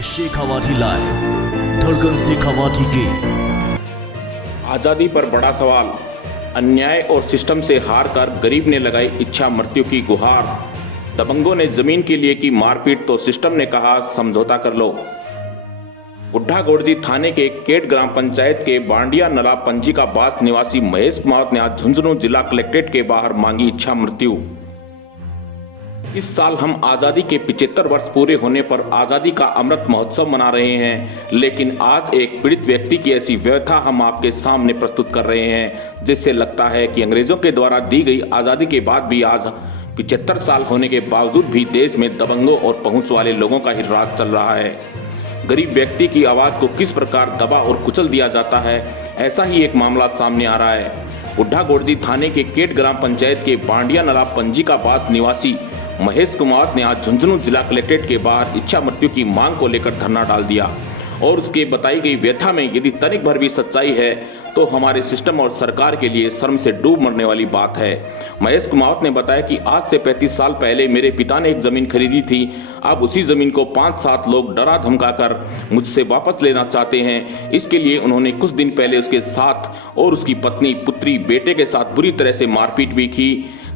है शेखावाटी लाइव, धड़कन शेखावाटी की। आज़ादी पर बड़ा सवाल, अन्याय और सिस्टम से हार कर गरीब ने लगाई इच्छा मृत्यु की गुहार। दबंगों ने जमीन के लिए की मारपीट तो सिस्टम ने कहा समझौता कर लो। गुड्ढागोड़जी थाने के केट ग्राम पंचायत के बांडिया नला पंजी का बास निवासी महेश कुमार ने आज झुंझुनू जिला कलेक्ट्रेट के बाहर मांगी इच्छा मृत्यु। इस साल हम आज़ादी के 75 वर्ष पूरे होने पर आज़ादी का अमृत महोत्सव मना रहे हैं, लेकिन आज एक पीड़ित व्यक्ति की ऐसी व्यथा हम आपके सामने प्रस्तुत कर रहे हैं जिससे लगता है कि अंग्रेजों के द्वारा दी गई आज़ादी के बाद भी आज 75 साल होने के बावजूद भी देश में दबंगों और पहुंच वाले लोगों का ही राज चल रहा है। गरीब व्यक्ति की आवाज़ को किस प्रकार दबा और कुचल दिया जाता है, ऐसा ही एक मामला सामने आ रहा है। गुड्ढागोड़जी थाने के केट ग्राम पंचायत के बांडिया नला पंजी का बास निवासी महेश कुमार ने आज झुंझुनू जिला कलेक्ट्रेट के बाहर इच्छा मृत्यु की मांग को लेकर धरना डाल दिया और उसके बताई गई व्यथा में यदि तनिक भर भी सच्चाई है तो हमारे सिस्टम और सरकार के लिए शर्म से डूब मरने वाली बात है। महेश कुमार ने बताया कि आज से 35 साल पहले मेरे पिता ने एक ज़मीन खरीदी थी। अब उसी ज़मीन को 5-7 लोग डरा धमका कर मुझसे वापस लेना चाहते हैं। इसके लिए उन्होंने कुछ दिन पहले उसके साथ और उसकी पत्नी, पुत्री, बेटे के साथ बुरी तरह से मारपीट भी की,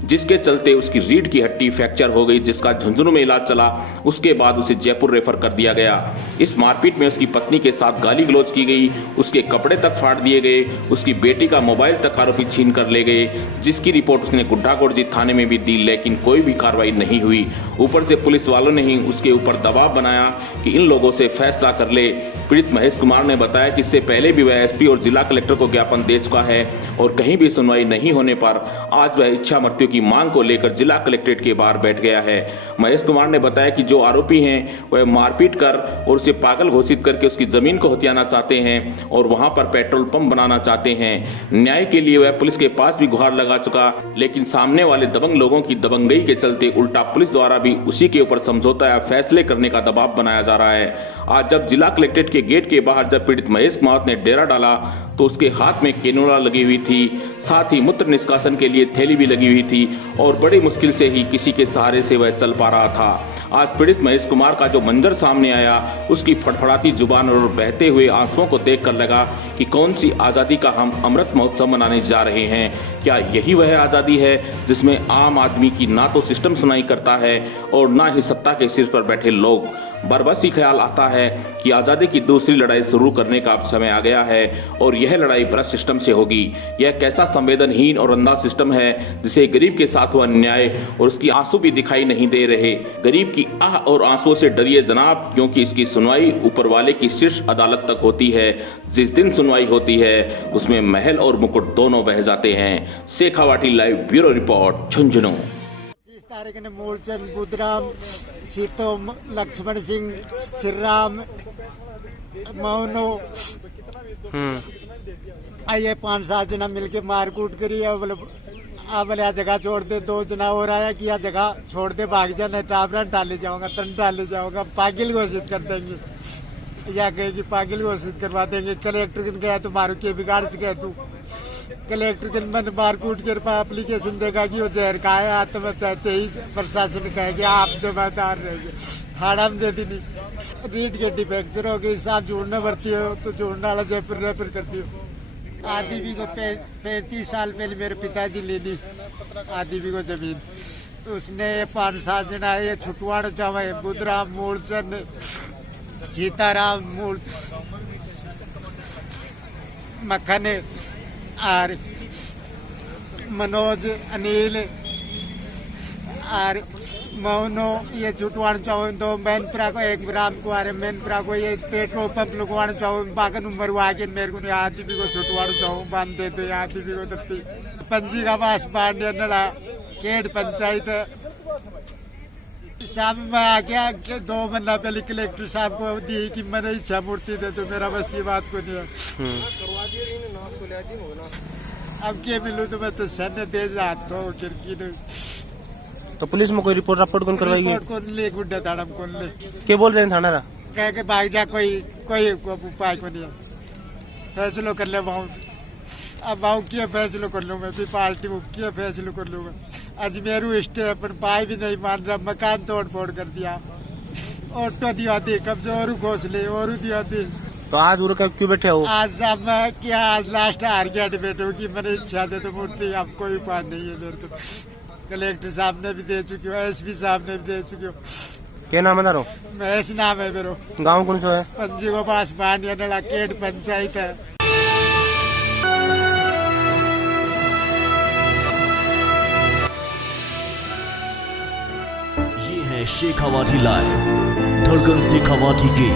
जिसके चलते उसकी रीढ़ की हड्डी फ्रैक्चर हो गई, जिसका झुंझुनू में इलाज चला। उसके बाद उसे जयपुर रेफर कर दिया गया। इस मारपीट में उसकी पत्नी के साथ गाली गलौज की गई, उसके कपड़े तक फाड़ दिए गए, उसकी बेटी का मोबाइल तक आरोपी छीन कर ले गए, जिसकी रिपोर्ट उसने गुड्ढागोड़जी थाने में भी दी, लेकिन कोई भी कार्रवाई नहीं हुई। ऊपर से पुलिस वालों ने ही उसके ऊपर दबाव बनाया कि इन लोगों से फैसला कर ले। पीड़ित महेश कुमार ने बताया कि इससे पहले भी वह एसपी और जिला कलेक्टर को ज्ञापन दे चुका है और कहीं भी सुनवाई नहीं होने पर आज वह इच्छा मृत्यु की मांग को लेकर जिला कलेक्ट्रेट के बाहर बैठ गया है। महेश कुमार ने बताया कि जो आरोपी हैं वह मारपीट कर और उसे पागल घोषित करके उसकी जमीन को हथियाना चाहते हैं और वहां पर पेट्रोल पंप बनाना चाहते हैं। न्याय के लिए वह पुलिस के पास भी गुहार लगा चुका, लेकिन सामने वाले दबंग लोगों की दबंगई के चलते उल्टा पुलिस द्वारा भी उसी के ऊपर समझौता या फैसले करने का दबाव बनाया जा रहा है। आज जब जिला कलेक्ट्रेट के गेट के बाहर जब पीड़ित महेश कुमार ने डेरा डाला तो उसके हाथ में कैनोला लगी हुई थी, साथ ही मूत्र निष्कासन के लिए थैली भी लगी हुई थी और बड़ी मुश्किल से ही किसी के सहारे से वह चल पा रहा था। आज पीड़ित महेश कुमार का जो मंजर सामने आया, उसकी फड़फड़ाती जुबान और बहते हुए आंसुओं को देखकर लगा कि कौन सी आज़ादी का हम अमृत महोत्सव मनाने जा रहे हैं। क्या यही वह आज़ादी है जिसमें आम आदमी की ना तो सिस्टम सुनाई करता है और ना ही सत्ता के सिर पर बैठे लोग। बरबस ही ख्याल आता है कि आज़ादी की दूसरी लड़ाई शुरू करने का अब समय आ गया है और यह लड़ाई भ्रष्ट सिस्टम से होगी। यह कैसा संवेदनहीन और अंधा सिस्टम है जिसे गरीब के साथ हुआ अन्याय और उसकी आंसू भी दिखाई नहीं दे रहे। गरीब की आह और आंसुओं से डरिए जनाब, क्योंकि इसकी सुनवाई ऊपर वाले की शीर्ष अदालत तक होती है। जिस दिन सुनवाई होती है उसमें महल और मुकुट दोनों बह जाते हैं। Shekhawati live bureau report, Jhunjhunu. तारीख ने मूलचंद, बुद्धराम, सीतोम, लक्ष्मण सिंह, श्रीराम, मौनो, ये 5-7 जना मिलके मारकूट करी है। बोले यह जगह छोड़ दे। 2 जना और आया कि यह जगह छोड़ दे, भाग जा, नहीं टाबरन डाले जाऊंगा, तन डाले जाऊंगा, पागिल घोषित कर देंगे। या कहे कि पागिल घोषित करवा देंगे। कलेक्टर दिन गया तो मारू के बिगाड़ से गए तू। कलेक्टर दिन मैंने मारकूट के एप्लीकेशन देगा कि वो जहर का है, आत्महत्या, ही प्रशासन कहेगी आप जमादार रहेंगे। हाड़ा में दे दी नहीं। रीढ़ की हड्डी फ्रैक्चर हो गई, साथ जोड़ने भर्ती हो तो जोड़ने वाला जयपुर रेफर करती हो। आदि भी को 35 साल पहले मेरे पिताजी ले ली आदि भी को जमीन। उसने 5-7 जना ये छुटवाड़ चाहे, बुद्धराम, मूलचंद, सीताराम, मक्खन और मनोज, अनिल और मौनो, ये छुटवाण चाहो। 2 मैनपुरा को, एक राम कुमार मैनपुरा को ये पेट्रोल पंप लगवाना चाहो। बागन उम्र वो आगे मेरे को आदि भी को छुटवाड़ चाहो, बांध दे दो आदि भी को दत्ती। पंजी का बास बांडिया नला केट पंचायत है। शाम में आ गया कि 2 महीना पहले कलेक्टर साहब को दी कि मैंने इच्छा मूर्ति दे तो मेरा बस ये बात को नहीं है। अब क्या मिलूँ तो मैं तो सैन्य दे जाता हूँ खिड़की ने। तो पुलिस में कोई रिपोर्ट कौन करवाई? रिपोर्ट कौन ले, गुड्डा थाना में कौन ले? क्या बोल रहे हैं थाना? कह के भाग जा, कोई उपाय को नहीं है। फैसलो कर ले वहाँ। अब वहाँ क्या फैसलो कर लूँ मैं भी, पार्टी को क्या फैसलो कर लूँगा। अजमेरू स्टे पर पाई भी नहीं मान रहा, मकान तोड़ फोड़ कर दिया ऑटो दिया दी कब्जे और घोसले और दिया दी। तो आज उर का क्यों बैठे हो? आज साहब मैं क्या आज लास्ट हार गया बैठो की मैंने इच्छा दे तो मूर्ति अब कोई बात नहीं है मेरे को। कलेक्टर साहब ने भी दे चुकी हो, एसपी साहब ने भी दे चुकी हो। क्या नाम है तारो? महेश नाम है मेरा। गाँव कौन सा है? पंजी को पास बांडिया नड़ा केट पंचायत है। ये है शेखावाटी लाइव, धड़कन शेखावाटी की।